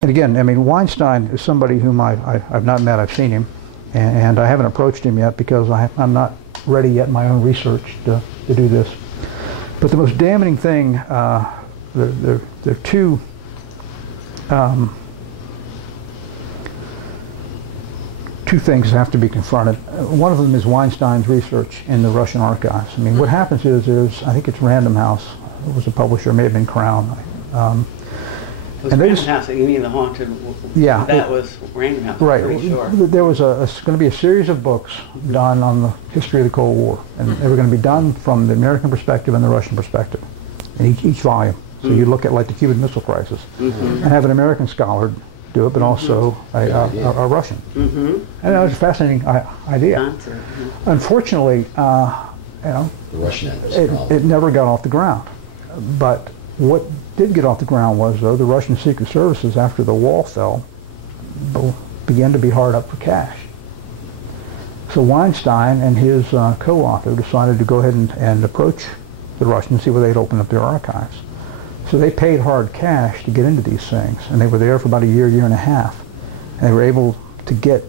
And again, I mean, Weinstein is somebody whom I've not met. I've seen him, and I haven't approached him yet because I'm not ready yet in my own research to do this. But the most damning thing, there are two things that have to be confronted. One of them is Weinstein's research in the Russian archives. I mean, what happens is I think it's Random House, it was a publisher, may have been Crown. Was Random House, you mean the Haunted? Yeah. That was Random House, right. I'm pretty sure. There was going to be a series of books done on the history of the Cold War, and they were going to be done from the American perspective and the Russian perspective, in each volume. So you look at like the Cuban Missile Crisis, and have an American scholar do it, but also a Russian. And that was a fascinating idea. Unfortunately, the Russian it never got off the ground. But what did get off the ground was, though, the Russian Secret Services, after the wall fell, began to be hard up for cash. So Weinstein and his co-author decided to go ahead and approach the Russians and see where they'd open up their archives. So they paid hard cash to get into these things, and they were there for about a year and a half. And they were able to get,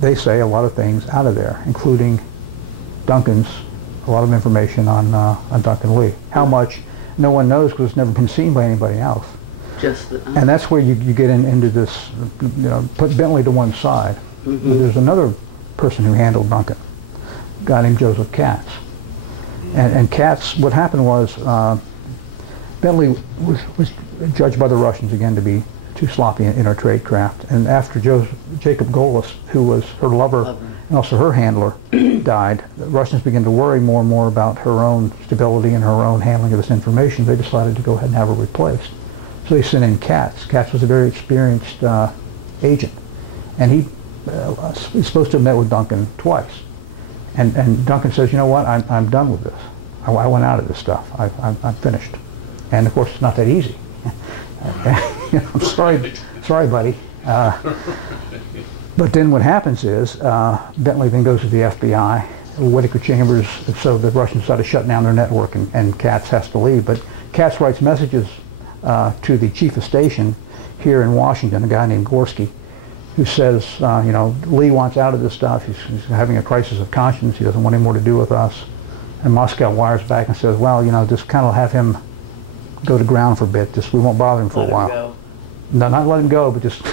they say, a lot of things out of there, including Duncan's, a lot of information on Duncan Lee. How much, no one knows because it's never been seen by anybody else. And that's where you get into this, put Bentley to one side. But there's another person who handled Duncan, a guy named Joseph Katz. And Katz, what happened was, Bentley was judged by the Russians again to be too sloppy in her tradecraft. And after Jacob Golis, who was her lover and also her handler, died, the Russians began to worry more and more about her own stability and her own handling of this information. They decided to go ahead and have her replaced. So they sent in Katz. Katz was a very experienced agent. And he's supposed to have met with Duncan twice. And Duncan says, you know what, I'm done with this. I went out of this stuff. I'm finished. And of course, it's not that easy. I'm sorry, buddy. But then what happens is Bentley then goes to the FBI, Whittaker Chambers, so the Russians decided to shut down their network, and Katz has to leave. But Katz writes messages to the chief of station here in Washington, a guy named Gorski, who says, Lee wants out of this stuff. He's having a crisis of conscience. He doesn't want any more to do with us. And Moscow wires back and says, well, just kind of have him go to ground for a bit. We won't bother him for a while. No, not let him go, but just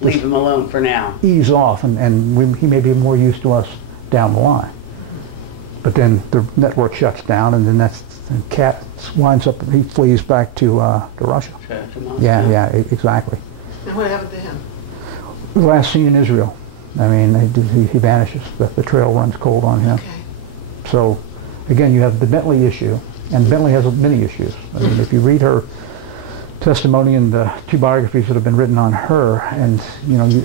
leave him alone for now. Ease off, and he may be more use to us down the line. But then the network shuts down, and then and Katz winds up. He flees back to Russia. Yeah, exactly. And what happened to him? The last seen in Israel. I mean, he vanishes. The trail runs cold on him. Okay. So, again, you have the Bentley issue. And Bentley has many issues. I mean, if you read her testimony and the two biographies that have been written on her, and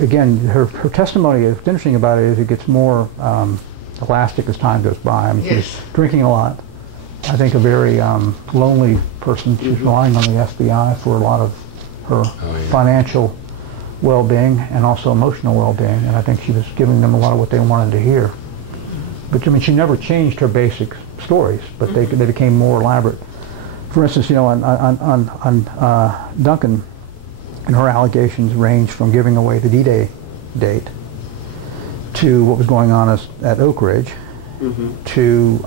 again, her testimony, what's interesting about it is it gets more elastic as time goes by. I mean, she's drinking a lot. I think a very lonely person. She's relying on the FBI for a lot of her financial well-being and also emotional well-being, and I think she was giving them a lot of what they wanted to hear. But I mean, she never changed her basic stories, but they became more elaborate. For instance, on Duncan, and her allegations range from giving away the D-Day date to what was going on at Oak Ridge to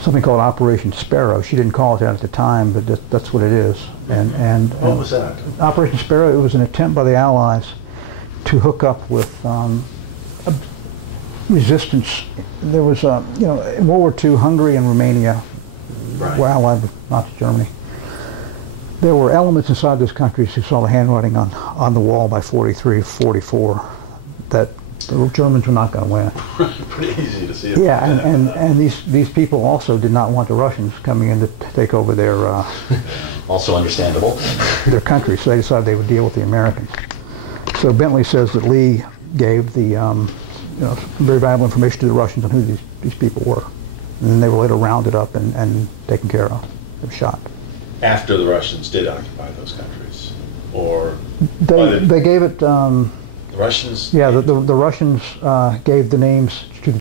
something called Operation Sparrow. She didn't call it that at the time, but that's what it is. And what was that? Operation Sparrow, it was an attempt by the Allies to hook up with resistance. There was, in World War II, Hungary and Romania were allied with Nazi Germany. There were elements inside those countries who saw the handwriting on the wall by 43, 44, that the Germans were not going to win. Pretty easy to see. Yeah, and these people also did not want the Russians coming in to take over their also understandable. their country, so they decided they would deal with the Americans. So Bentley says that Lee gave the some very valuable information to the Russians on who these people were. And then they were later rounded up and taken care of. They were shot. After the Russians did occupy those countries? Or they gave it... the Russians? Yeah, the Russians gave the names to the